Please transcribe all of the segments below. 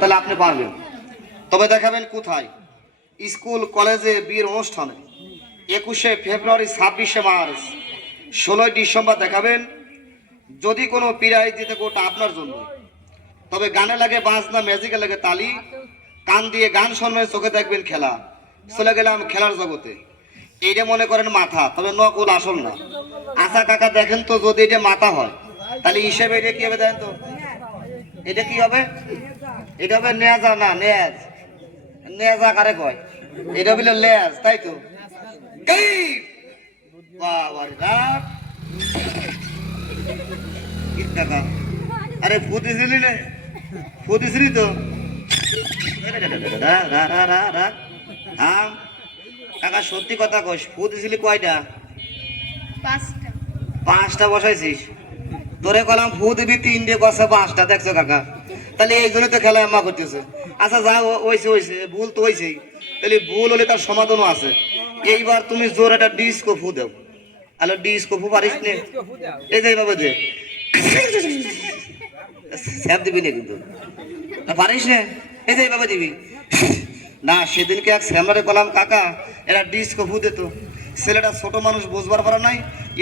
তাহলে আপনি পারবেন। তবে দেখাবেন কোথায়? স্কুল কলেজে বিয়ের অনুষ্ঠানে 21শে ফেব্রুয়ারি, 26শে মার্চ, 16ই ডিসেম্বর দেখাবেন। যদি কোনো প্রাইজ দিতে ওটা আপনার জন্য। তবে গানে লাগে বাজনা, ম্যাজিকে লাগে তালি, কান দিয়ে গান শুনবেন, চোখে দেখবেন খেলা। চলে গেলাম খেলার জগতে। এইটা মনে করেন মাথা, তবে নকল আসল না। আশা কাকা দেখেন তো, যদি এটা মাথা হয় তাহলে হিসেবে এটা কি হবে দেখেন তো? এটা কি হবে? এটা হবে নেজা, না নেজ, নেজা কারে কয়? এটা বলে লেজ, তাই তো? আরে ফুটিছিলি না? ফুটিছিলি তো? কাকা সত্যি কথা কস, ফুটিছিলি কয়টা? পাঁচটা বসাইছিস? তোরে কলাম ফু দিবি 3টে বসে 5টা, দেখছো কাকা? তাহলে এই জন্য তো খেলা আমা করতেছে। আচ্ছা যা হয়েছে, ভুল তো হয়েছেই, তাহলে ভুল হলে তার সমাধানও আছে। এইবার তুমি জোর একটা ডিস্কো ফু দাও। আলো ডিস্কো ফু পারিস নে? এই যে এইভাবে দে, স্যাপ দিবি না কিন্তু, পারিস না? এই যে এইভাবে দিবি না। সেদিনকে এক স্যামলারে কলাম কাকা এরা ডিস্কো ফু দিত, ছেলেটা ছোট মানুষ বুঝবার পারা নাই,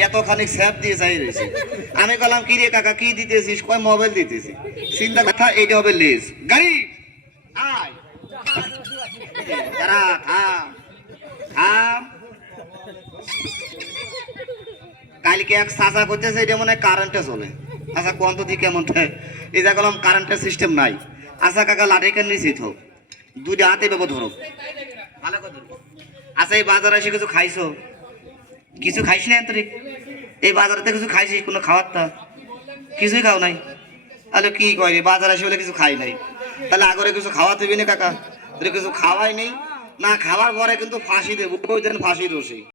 এতখানি স্যাপ দিয়ে চাই রয়েছে। আমি কলাম কি রে কাকা কি দিতেছিস? কয় মোবাইল দিতেছি। চিন্তা কথা, এইটা হবে লেজ। গাড়ি আয়, দাঁড়া, থাম থাম। কালকে এক চাচা করতেছে, এটা মনে হয় কারেন্টে চলে। আচ্ছা কোন তো দিকে কেমন? এই যা কলাম কারেন্টের সিস্টেম নাই। আচ্ছা কাকা লাঠি কেন নিছিস? হোক 2টা হাতে বেবো ধরো, ভালো করে ধরো। আচ্ছা এই বাজারে এসে কিছু খাইছো? কিছু খাইস না আন্তরিক? এই বাজারে কিছু খাইছিস? কোনো খাওয়ার তা কিছুই খাও নাই? তাহলে কি কয় রে, বাজারে এসে বলে কিছু খাই নাই? তাহলে আগরে কিছু খাওয়া দিবি না কাকা? কিছু খাওয়াই নেই না, খাওয়ার পরে কিন্তু ফাঁসি দেবো, ওই দিন ফাঁসি রসি।